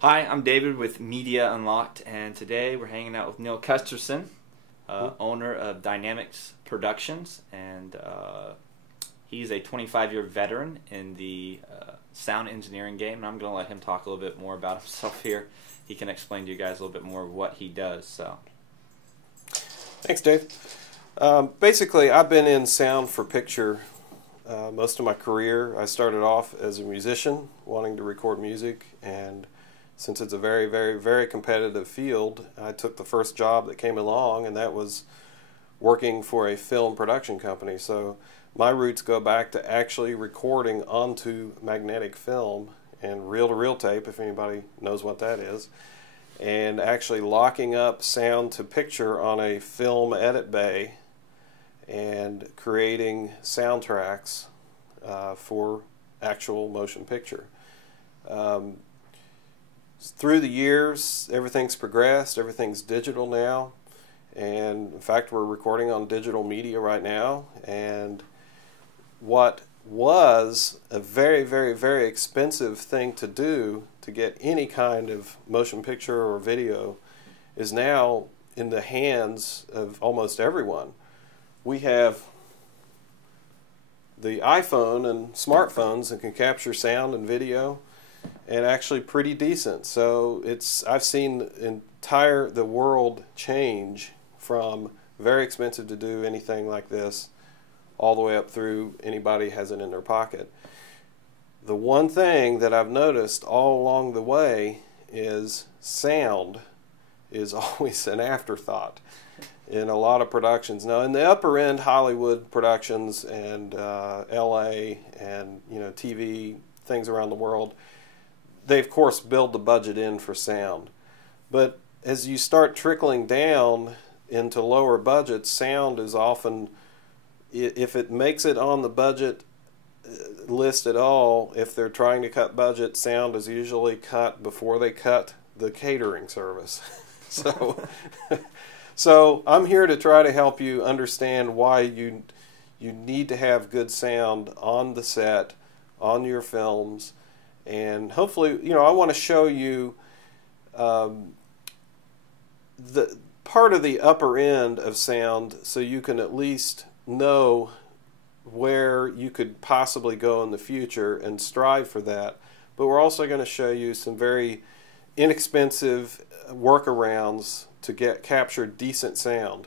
Hi, I'm David with Media Unlocked, and today we're hanging out with Niel Kesterson, owner of Dynamics Productions, and he's a 25-year veteran in the sound engineering game, and I'm going to let him talk a little bit more about himself here. He can explain to you guys a little bit more of what he does. So, thanks, Dave. Basically, I've been in sound for picture most of my career. I started off as a musician, wanting to record music, and since it's a very, very, very competitive field, I took the first job that came along, and that was working for a film production company. So my roots go back to actually recording onto magnetic film and reel-to-reel tape, if anybody knows what that is, and actually locking up sound to picture on a film edit bay and creating soundtracks for actual motion picture. Through the years, everything's progressed, everything's digital now, and in fact we're recording on digital media right now, and what was a very, very, very expensive thing to do to get any kind of motion picture or video is now in the hands of almost everyone. We have the iPhone and smartphones that can capture sound and video, and actually pretty decent. So I've seen the world change from very expensive to do anything like this all the way up through anybody has it in their pocket. The one thing that I've noticed all along the way is sound is always an afterthought in a lot of productions. Now, in the upper end Hollywood productions and LA and TV, things around the world, they of course build the budget in for sound. But as you start trickling down into lower budgets, sound is often, if it makes it on the budget list at all, if they're trying to cut budget, sound is usually cut before they cut the catering service. So I'm here to try to help you understand why you need to have good sound on the set, on your films, and hopefully, I want to show you the part of the upper end of sound so you can at least know where you could possibly go in the future and strive for that. But we're also going to show you some very inexpensive workarounds to capture decent sound.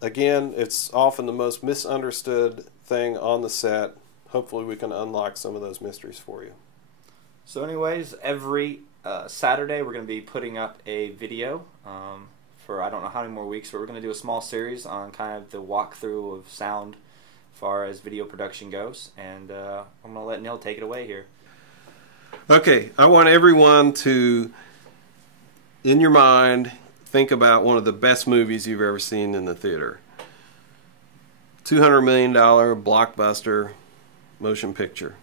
Again, it's often the most misunderstood thing on the set. Hopefully we can unlock some of those mysteries for you. So anyways, every Saturday we're going to be putting up a video for I don't know how many more weeks, but we're going to do a small series on kind of the walkthrough of sound as far as video production goes, and I'm going to let Niel take it away here. Okay, I want everyone to, in your mind, think about one of the best movies you've ever seen in the theater. $200 million blockbuster motion picture.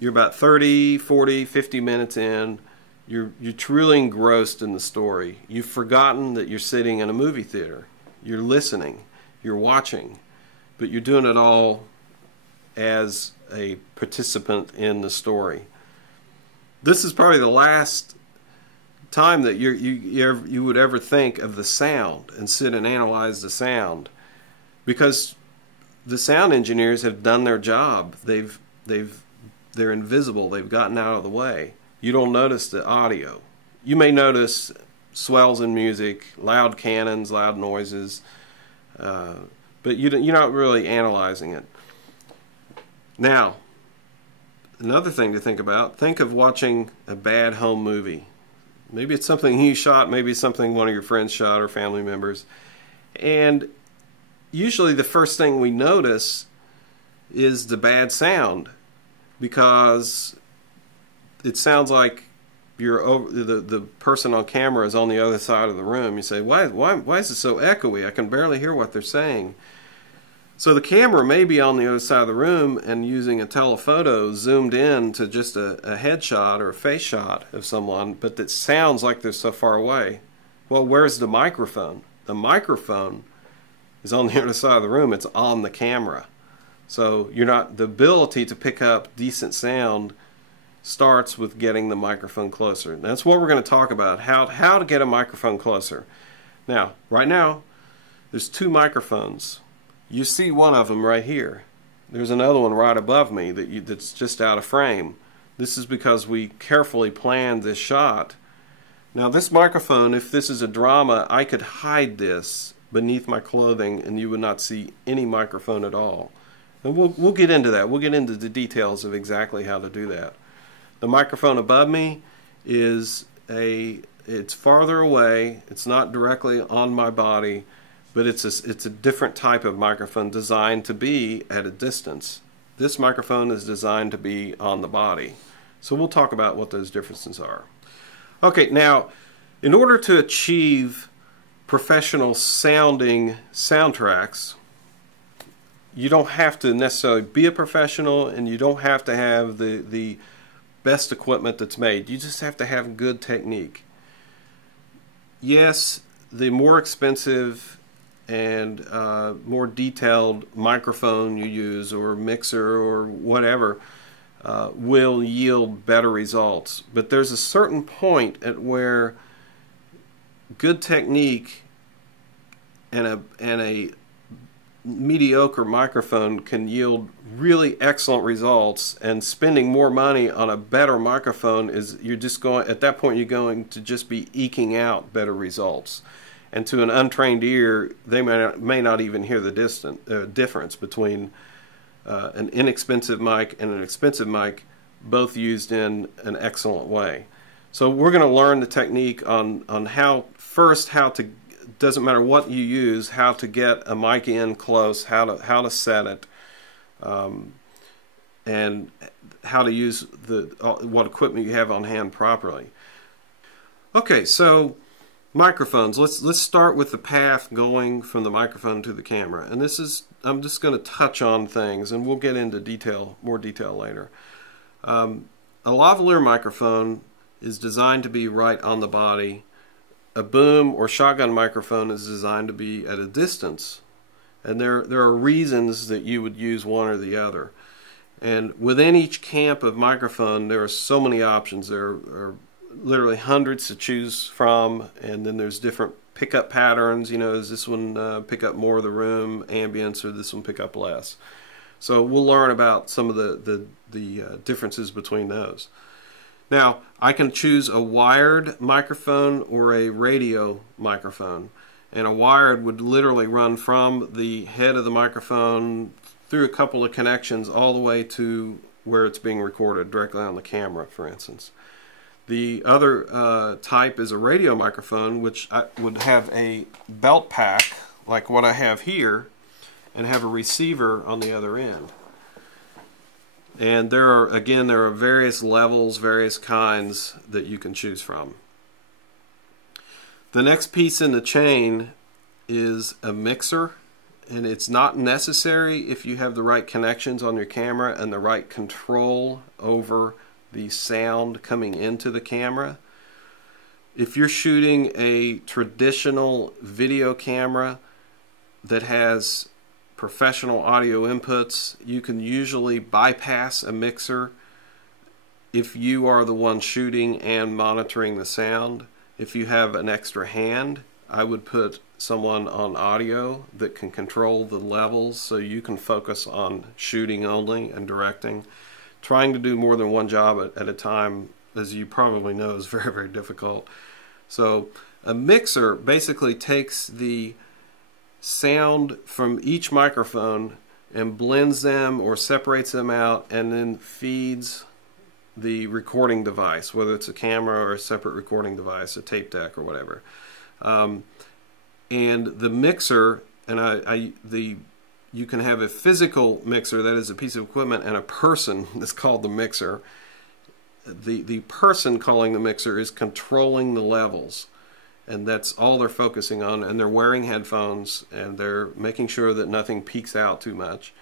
You're about 30, 40, 50 minutes in. You're truly engrossed in the story. You've forgotten that you're sitting in a movie theater. You're listening. You're watching. But you're doing it all as a participant in the story. This is probably the last time that you would ever think of the sound and sit and analyze the sound, because the sound engineers have done their job. They're invisible. They've gotten out of the way. You don't notice the audio. You may notice swells in music, loud cannons, loud noises, but you're not really analyzing it. Now, another thing to think about, think of watching a bad home movie. Maybe it's something you shot, maybe it's something one of your friends shot or family members. And usually the first thing we notice is the bad sound, because it sounds like the person on camera is on the other side of the room. You say, why is it so echoey? I can barely hear what they're saying. So the camera may be on the other side of the room and using a telephoto zoomed in to just a headshot or a face shot of someone, but that sounds like they're so far away. Well, where's the microphone? The microphone is on the other side of the room. It's on the camera. So the ability to pick up decent sound starts with getting the microphone closer. That's what we're going to talk about, how to get a microphone closer. Now, right now, there's two microphones. You see one of them right here. There's another one right above me that's just out of frame. This is because we carefully planned this shot. Now this microphone, if this is a drama, I could hide this beneath my clothing and you would not see any microphone at all. And we'll get into that. We'll get into the details of exactly how to do that. The microphone above me it's farther away. It's not directly on my body, but it's a different type of microphone designed to be at a distance. This microphone is designed to be on the body. So we'll talk about what those differences are. Okay, now in order to achieve professional sounding soundtracks, you don't have to necessarily be a professional and you don't have to have the best equipment that's made. You just have to have good technique. Yes, the more expensive and more detailed microphone you use or mixer or whatever will yield better results. But there's a certain point at where good technique and a mediocre microphone can yield really excellent results, and spending more money on a better microphone is at that point you're going to just be eking out better results. And to an untrained ear, they may not even hear the difference between an inexpensive mic and an expensive mic, both used in an excellent way. So we're going to learn the technique on how to, doesn't matter what you use, how to get a mic in close, how to set it, and how to use what equipment you have on hand properly. Okay, so microphones. Let's start with the path going from the microphone to the camera. And I'm just going to touch on things, and we'll get into more detail later. A lavalier microphone is designed to be right on the body. A boom or shotgun microphone is designed to be at a distance. And there are reasons that you would use one or the other. And within each camp of microphone, there are so many options. There are literally hundreds to choose from, and then there's different pickup patterns. You know, does this one pick up more of the room ambience, or this one pick up less? So we'll learn about some of the differences between those. Now, I can choose a wired microphone or a radio microphone, and a wired would literally run from the head of the microphone through a couple of connections all the way to where it's being recorded, directly on the camera, for instance. The other type is a radio microphone, which would have a belt pack like what I have here and have a receiver on the other end. And there are various levels, various kinds that you can choose from. The next piece in the chain is a mixer, and it's not necessary if you have the right connections on your camera and the right control over the sound coming into the camera. If you're shooting a traditional video camera that has professional audio inputs, you can usually bypass a mixer if you are the one shooting and monitoring the sound. If you have an extra hand, I would put someone on audio that can control the levels so you can focus on shooting only and directing. Trying to do more than one job at a time, as you probably know, is very, very difficult. So a mixer basically takes the sound from each microphone and blends them or separates them out, and then feeds the recording device, whether it's a camera or a separate recording device, a tape deck or whatever. And the mixer, you can have a physical mixer, that is a piece of equipment, and a person that's called the mixer. The person calling the mixer is controlling the levels, and that's all they're focusing on, and they're wearing headphones, and they're making sure that nothing peeks out too much.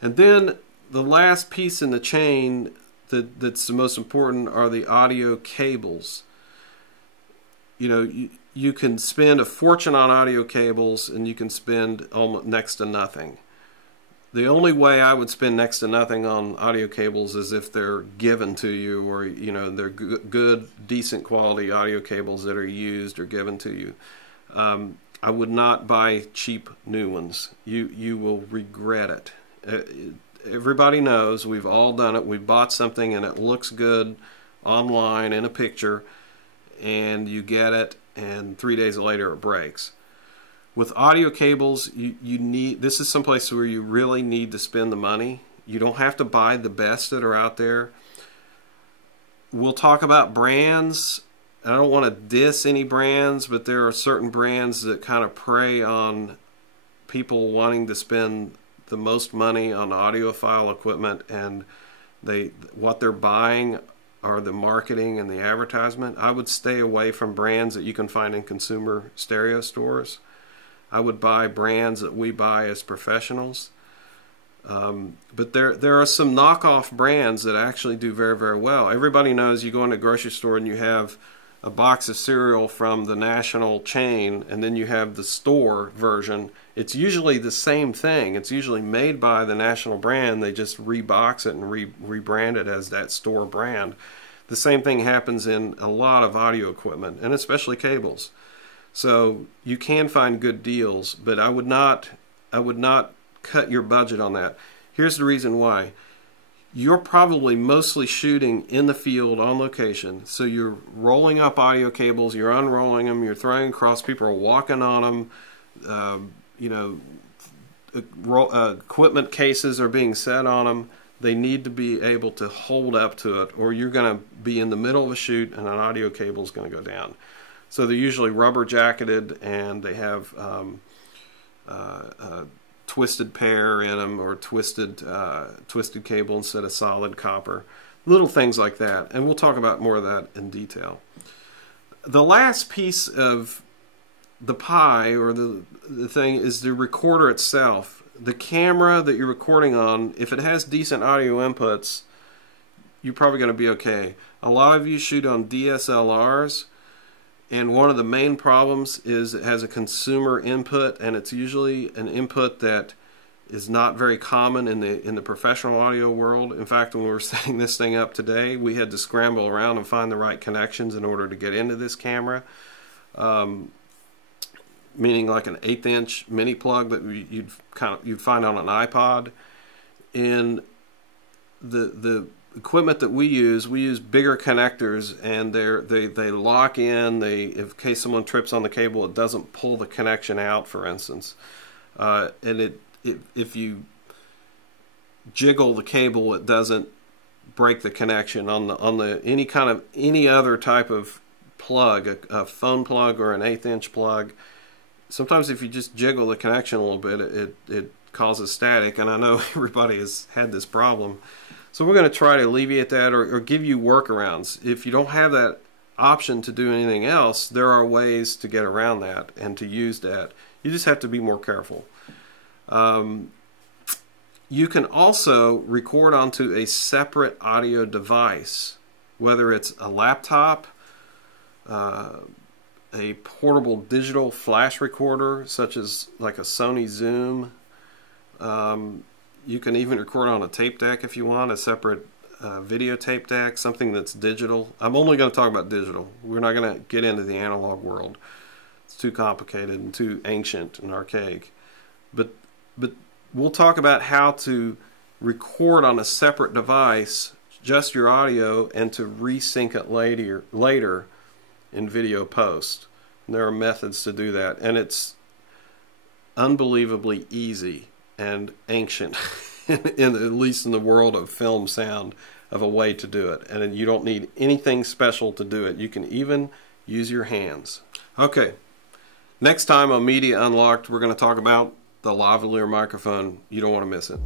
And then the last piece in the chain that's the most important are the audio cables. You know, you can spend a fortune on audio cables, and you can spend almost next to nothing. The only way I would spend next to nothing on audio cables is if they're given to you, or they're good, decent quality audio cables that are used or given to you. I would not buy cheap new ones. You will regret it. Everybody knows, we've all done it. We bought something and it looks good online in a picture, and you get it, and 3 days later it breaks. With audio cables, this is someplace where you really need to spend the money. You don't have to buy the best that are out there. We'll talk about brands. I don't want to diss any brands, but there are certain brands that kind of prey on people wanting to spend the most money on audiophile equipment, and what they're buying are the marketing and the advertisement. I would stay away from brands that you can find in consumer stereo stores. I would buy brands that we buy as professionals. But there are some knockoff brands that actually do very, very well. Everybody knows, you go into a grocery store and you have a box of cereal from the national chain, and then you have the store version. It's usually the same thing. It's usually made by the national brand. They just rebox it and rebrand it as that store brand. The same thing happens in a lot of audio equipment, and especially cables. So you can find good deals, but I would not cut your budget on that. Here's the reason why. You're probably mostly shooting in the field on location, so you're rolling up audio cables, you're unrolling them, you're throwing across, people are walking on them, equipment cases are being set on them. They need to be able to hold up to it, or you're going to be in the middle of a shoot and an audio cable is going to go down. So they're usually rubber jacketed, and they have twisted pair in them, or twisted cable instead of solid copper. Little things like that, and we'll talk about more of that in detail. The last piece of the pie, or the thing, is the recorder itself. The camera that you're recording on, if it has decent audio inputs, you're probably going to be okay. A lot of you shoot on DSLRs, and one of the main problems is it has a consumer input, and it's usually an input that is not very common in the professional audio world. In fact, when we were setting this thing up today, we had to scramble around and find the right connections in order to get into this camera. Meaning like an 1/8 inch mini plug that you'd find on an iPod. And the equipment that we use bigger connectors, and they lock in. In case someone trips on the cable, it doesn't pull the connection out, for instance. And if you jiggle the cable, it doesn't break the connection. Any other type of plug, a phone plug or an 1/8 inch plug, sometimes if you just jiggle the connection a little bit, it causes static, and I know everybody has had this problem. So we're going to try to alleviate that, or give you workarounds. If you don't have that option to do anything else, there are ways to get around that and to use that. You just have to be more careful. You can also record onto a separate audio device, whether it's a laptop, a portable digital flash recorder, such as like a Sony Zoom. You can even record on a tape deck if you want, a separate video tape deck, something that's digital. I'm only going to talk about digital. We're not going to get into the analog world. It's too complicated and too ancient and archaic. But we'll talk about how to record on a separate device, just your audio, and to resync it later in video post. And there are methods to do that, and it's unbelievably easy and ancient, at least in the world of film sound, of a way to do it. And you don't need anything special to do it. You can even use your hands. Okay, next time on Media Unlocked, we're going to talk about the lavalier microphone. You don't want to miss it.